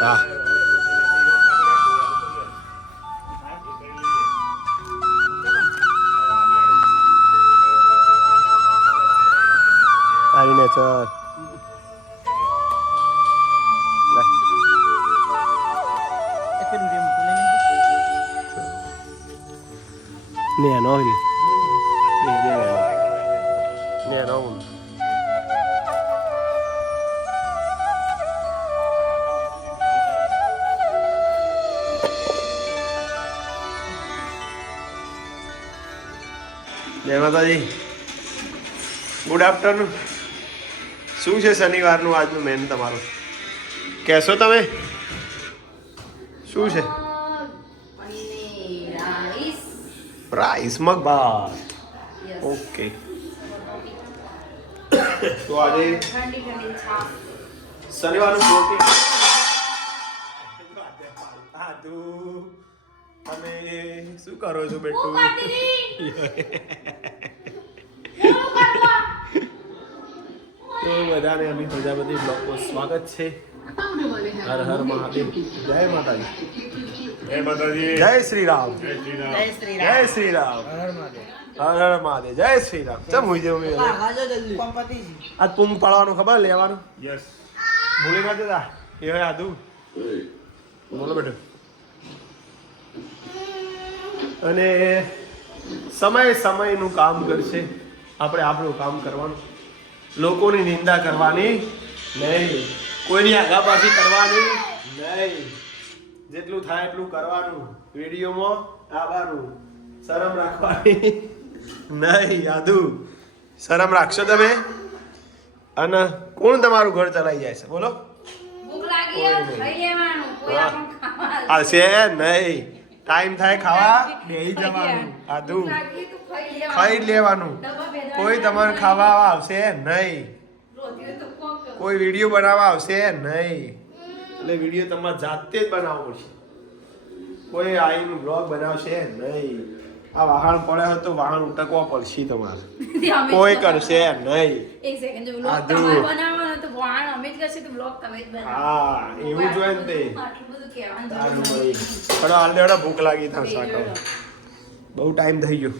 હા આવીને ચલ નેનો નેનો જય માતાજી ગુડ આફ્ટરનૂન શું છે શનિવારનું આજનું મેન તમારું કહેશો તમે શું છે રાઈસ મગભાત ઓકે તો આજે શનિવારનું પ્રોટીન તમે શું કરો છો બેટું તો બધાને અમે પ્રજાપતિ બ્લોગમાં સ્વાગત છે હર હર મહાદેવ જય માતાજી જય માતાજી જય શ્રી રામ જય શ્રી રામ હર હર મહાદેવ જય શ્રી રામ ચમ હોઈ જવું આજ પૂંગ પાડવાનું ખબર લેવાનું યસ ભૂલી ના જતા એ હોય આદુ બોલો બેટો અને સમયનું કામ કરશે આપણે આપણું કામ કરવાનું લોકોની નિંદા કરવાની નહીં કોઈની આગાપાછી કરવાની નહીં જેટલું થાય એટલું કરવાનું વિડીયોમાં આવવાનું શરમ રાખવાની નહીં આદુ શરમ રાખશો તમે અને કોણ તમારું ઘર ચલાવી જાય છે બોલો હાલશે નહીં ટાઈમ થાય ખાવા બેહી જવાનું આદુ ખાઈ લેવાનું કોઈ તમારે ખાવા આવશે નહીં કોઈ વિડીયો બનાવવા આવશે નહીં એટલે વિડીયો તમારે જાતે જ બનાવવો પડશે કોઈ આવીને બ્લોગ બનાવશે નહીં આ વાહન પડે હોય તો વાહન ઉટકવા પડશે તમારે કોઈ કરશે નહીં હા એવું જોઈએ ને તે હાલ દેવડા ભૂખ લાગી થશે બહુ ટાઈમ થઈ ગયો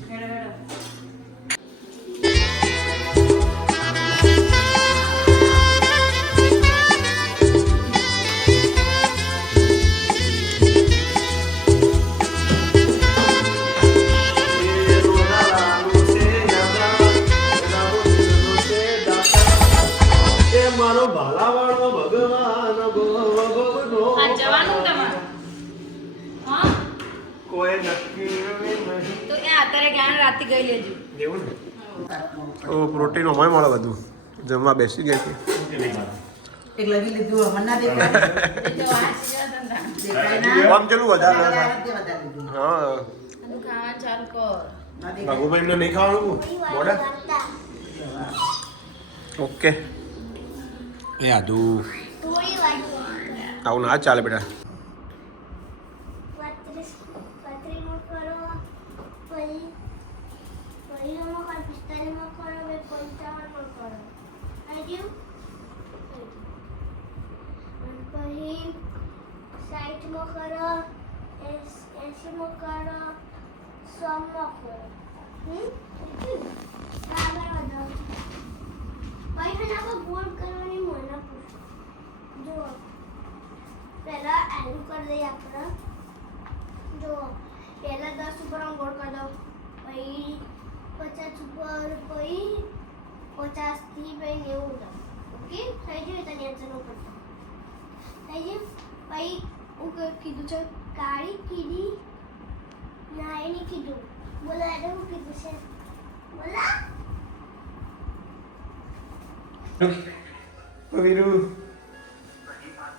મારો ભાલાવાળો ભગવાન કોઈ નક્કી નહીં તો એ અત્યારે જ્ઞાન રાતે ગઈ લેજો એવું ને તો પ્રોટીન હોય મળે બધું જમવા બેસી ગયા છે એક લગી લીધું મન્ના દેખાય આમ ચલું વધારે હા ખાવા ચાલુ કર બાબુભાઈ એમને નહીં ખાવાનું મોડા ઓકે એ આદુ આવું ના ચાલે બેટા પહેલા એનું કરી દઈએ આપણે જો પહેલા 10 ઉપર ગોળ કરી દો પછી 50 ઉપર પછી 50 થી પછી 90 ઓકે થઈ ગયું તને આન્સર ઉપર થઈ ગયું પછી હું કીધું છે કાળી કીડી ના એ નહીં કીધું બોલા એટલે હું કીધું છે બોલા વીરુ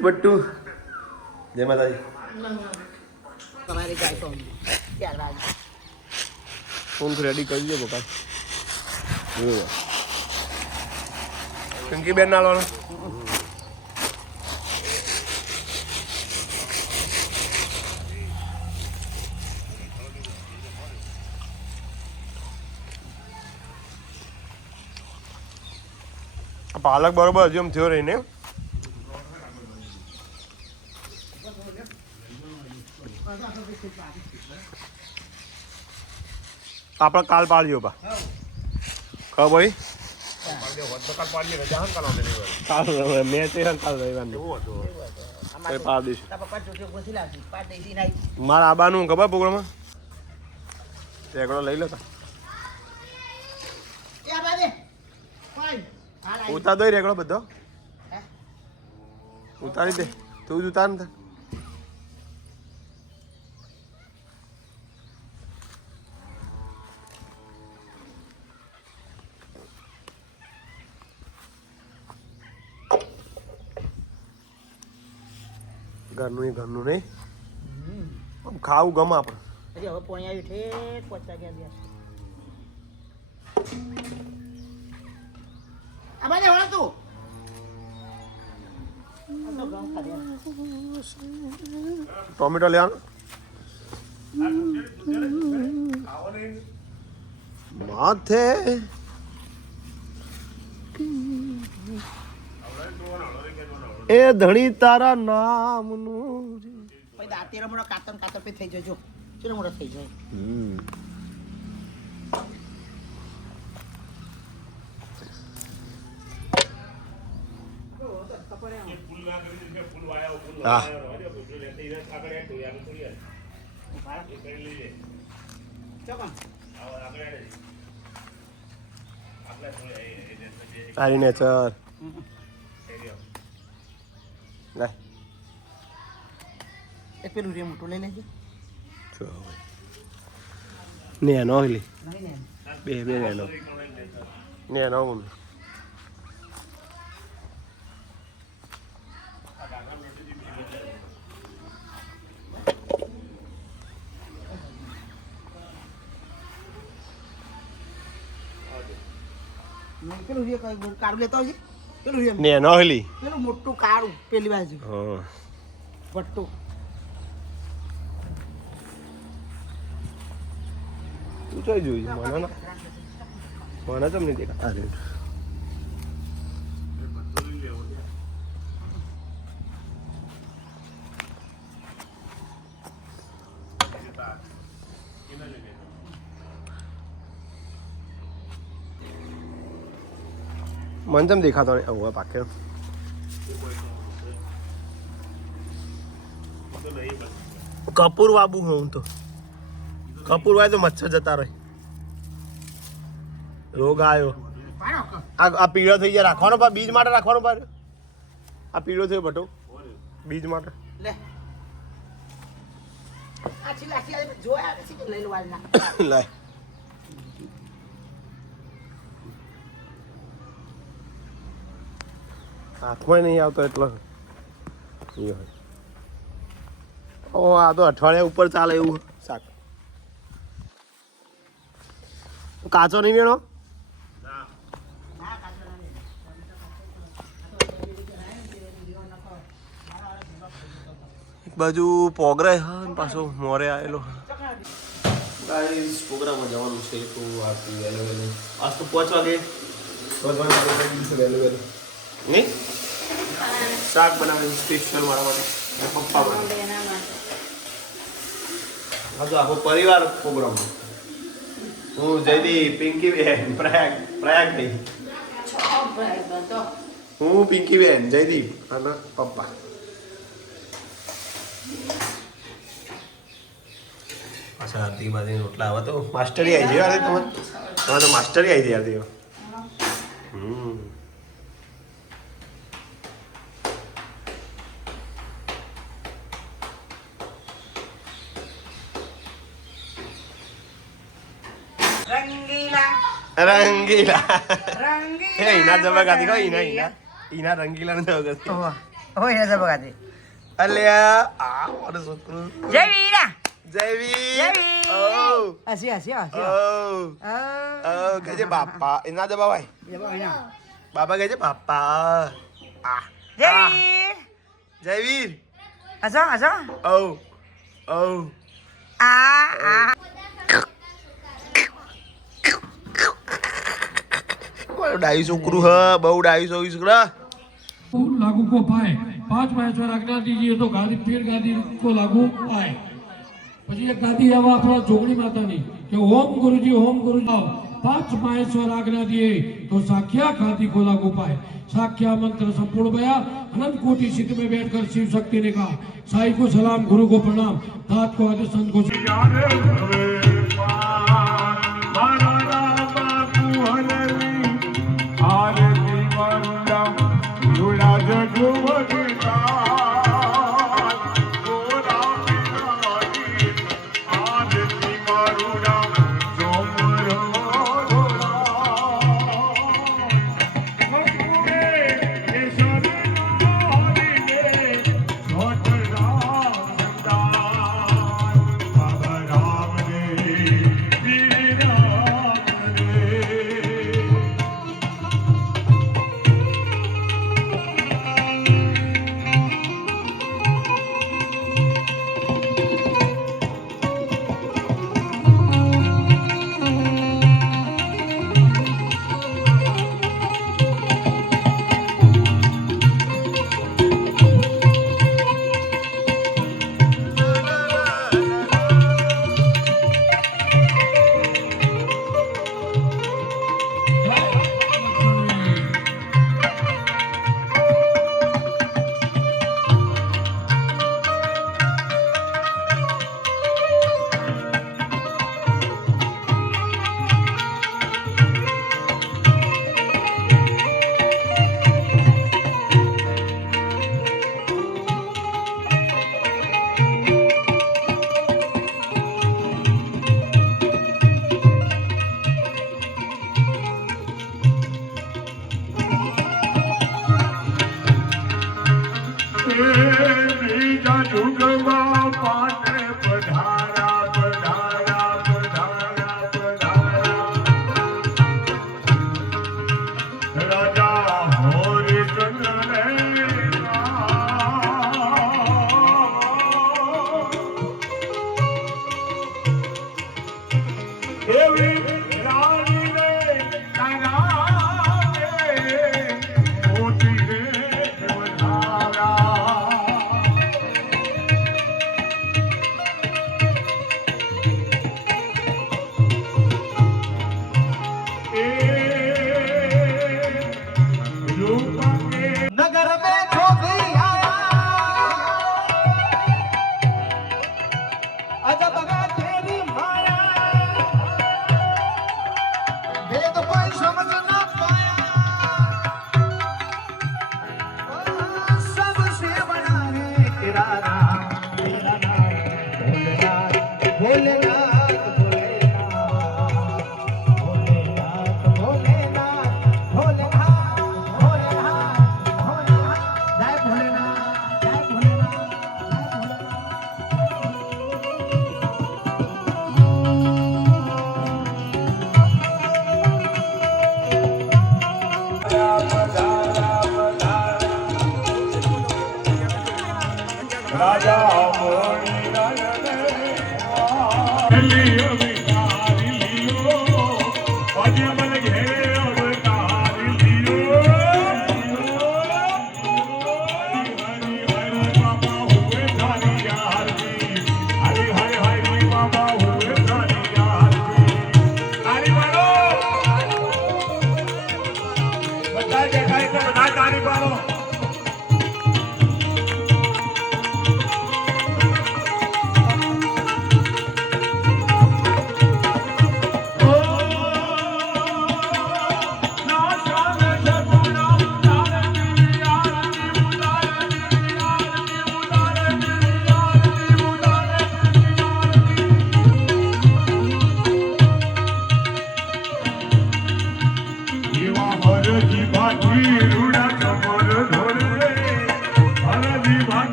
બટ્ટુ જય માતાજી તમારી ગાય તો 4 વાગે ફોન રેડી કરી દે પપ્પા પિંકી બેન ના લો પાલક બરોબર હજુ એમ થયો રહીને આપણે કાલ પાડજો બા ખ ભાઈ કાલ મેચ કાલ રવિવારની પાડ દઈશું મારા આબાનું ખબર પ્રોગ્રામ એકડો લઈ લો ઉતાર દઈ રેકડો બધો ઉતારી દે તું જ ઉતાર ને ઘરનું ઘરનું નહીં આમ ખાવું ગમે આપણે હવે પોણી આવ્યું ઠેક પહોંચતા ગયા બેસ આબાને વળો તું ટોમેટો લેવાનું માથે એ ધણી તારા નામનું પછી દાંતેરા મોટો કાતર કાતર પે થઈ જજો ચલો મોટો થઈ જાય હા સારી નેચર એક પેલું રે મોટું લઈ લેજે નેનો હેલી નહીં બે નેનો નેનો પેલું રે કાળું લેતો આવજે પેલું રે નેનો હેલી પેલું મોટું કાળું પેલી બાજુ હા વટ્ટું તું જોઈ જોઈ મને ના મને કેમ નહીં દેખા અરે મને તેમ દેખાતો નહીં હવે પાકે કપૂર વાબુ હું તો કપૂર વાય તો મચ્છર જતા રહે રોગ આવ્યો આ પીળો થઈ જાય રાખવાનો પા બીજ માટે રાખવાનો પા આ પીળો થયો બટો બીજ માટે લે આ છિલા જોયા પછી લઈ લો વાળના લે હાથમાં નહીં આવતો એટલો ઓ આ તો અઠવાડિયા ઉપર ચાલે એવું શાક કાચો નહીં વેણો એક બાજુ પોગરે હા પાછો મોરે આવેલો ગાઈસ પ્રોગ્રામમાં જવાનું છે તો આથી વહેલો વહેલો આજ તો 5 વાગે વહેલો વહેલો નહીં શાક બનાવીને સ્પેશિયલ મારા માટે પપ્પા માટે હા તો આખો પરિવાર પ્રોગ્રામ હું જયદીપ પિંકી બેન પ્રયાગ નહીં હું પિંકી બેન જયદીપ અને પપ્પા પાછા આરતીમાંથી રોટલા આવે તો માસ્ટરી આવી જાય તમારે તો માસ્ટરી આવી જાય આરતી રંગીલા એ ઈના જબા ગાતી કો ઈના રંગીલા ને જબા ગાતી ઓ એને જબા ગાતી અલ્યા આ મારો છોકરો જય વીરા જય વીર ઓ હસી ઓ કહેજે બાપા ઈના જબા ભાઈ બાબા કહેજે બાપા આ જય વીર જય વીર હસો હસો ઓ ઓ આ ડાયું છોકરું હ બહુ ડાયું છોકરા लागू को पाए 5 महेश्वर आज्ञा दीजिए तो गादी फिर गादी को लागू पाए પછી એક ગાદી આવા આપણા જોગણી માતાની કે ઓમ ગુરુજી ઓમ ગુરુજી 5 महेश्वर आज्ञा दिए तो साख्या गादी को लागू पाए साख्या मंत्र संपूर्ण बया अनंत कोटि सिद्ध में बैठकर शिव शक्ति ने कहा साई को सलाम गुरु को प्रणाम तात को आदि संत को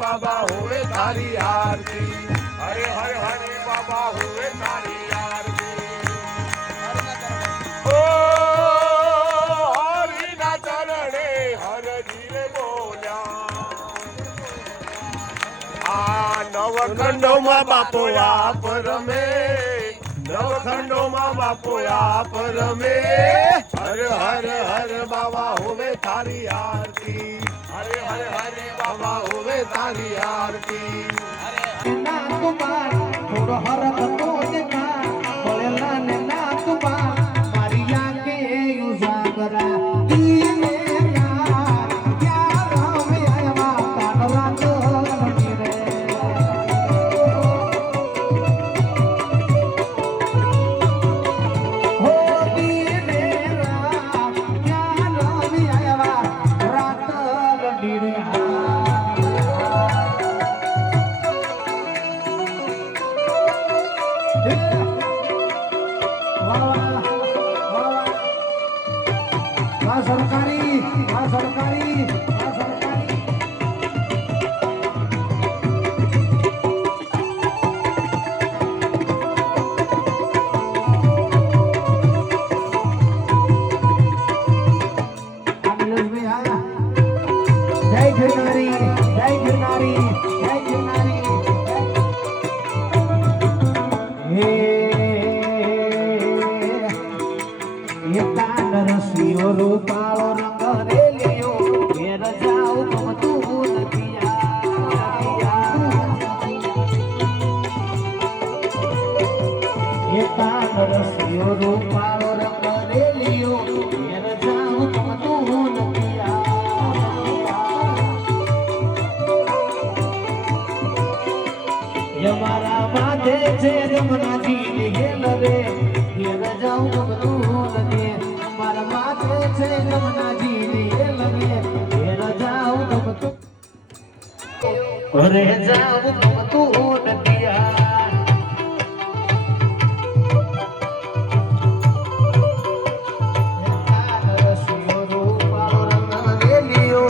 બાબા હોવે તારી આરતી હરે હરે હરે બાબા બાબા હોવે તારી આરતી ઓ હરિના ચરણે હરજી રે બોલ્યા આ નવખંડોમાં બાપો આપ રમે નવખંડોમાં બાપો આપ રમે હર હર હર બાબા હોવે તારી આરતી હરે હરે હરે બાબા હોવે તારી આરતી થોડો હરકતો દેખા બોલેલા ને ના તુબા મારિયા કે ઉજાગરા દીને યાર યાર હમે આયા કાનરા તો રે હો દીને યાર યાર હમે આયા રાત લડી રે સરકારી જય ગિરનારી જય ગિરનારી જય ગિરનારી રસિયો રૂપાળો રંગ રેલિયો ઘેર જાઉં ગમતું નથી રસિયો રૂપાળો રંગ રેલિયો ઘેર જાઉં ગમતું નથી મારા માથે છે જમનાજી હેલ રે ઘેર જાઉં ગમતું નથી મારા માથે છે જમનાજી હેલ રે ઘેર જાઉં ગમતું ઘરે જાઉં ગમતું નથી રસિયો રૂપાળો રંગ રેલિયો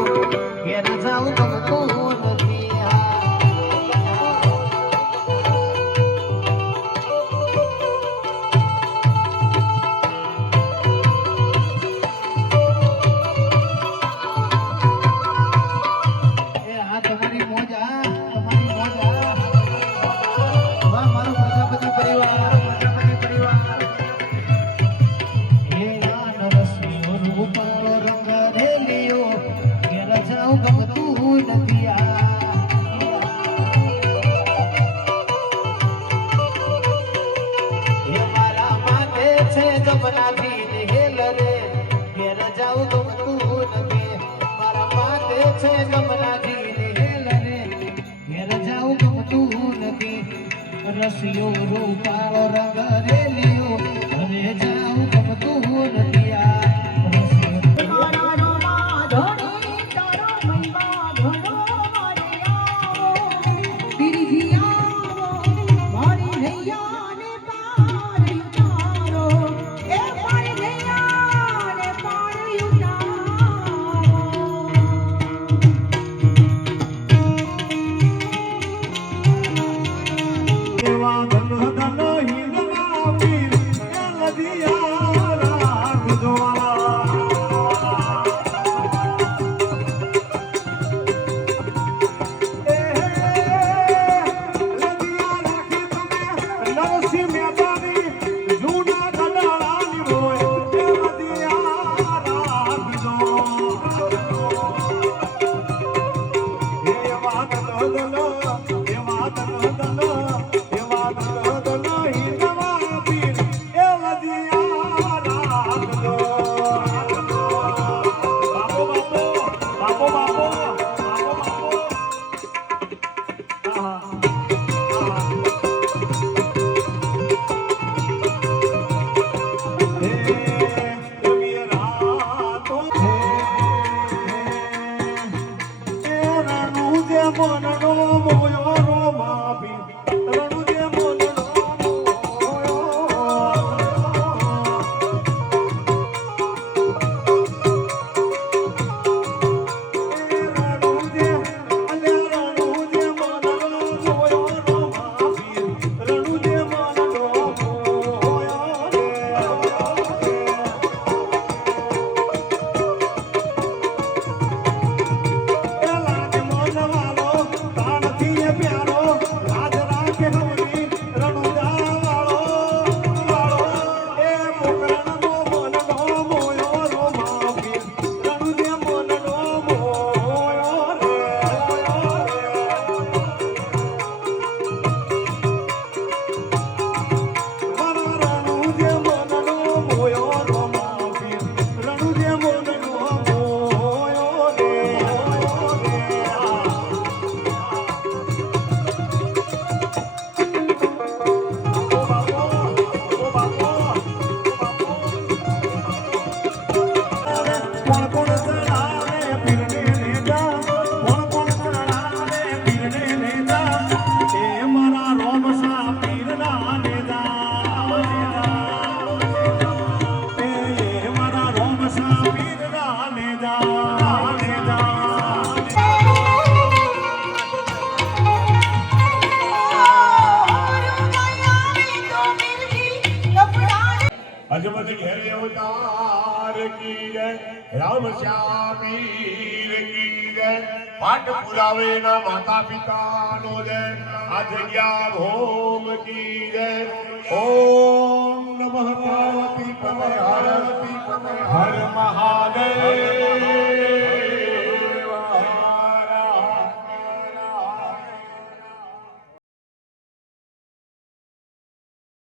ઘેર જાઉં ગમતું નથી તમારી મોજ વાહ મારો પ્રજાપતિ પરિવાર હે નાન રસિયો રૂપાળો રંગ રેલિયો ઘેર જાઉં ગમતું નથી હે મારા માથે છે જમનાજી હેલ રે ઘેર જાઉં ગમતું નથી મારા માથે છે જમનાજી રસિયો રૂપાળો રંગ રેલિયો ઘરે જાઉં ગમતું નથી રામ શ્યામ વીર કી જય પાઠ પુરાવેના માતા પિતાનો જય આ જગ્યા ભોમ કી જય ઓમ નમઃ પાર્વતી પતય હર મહાદેવ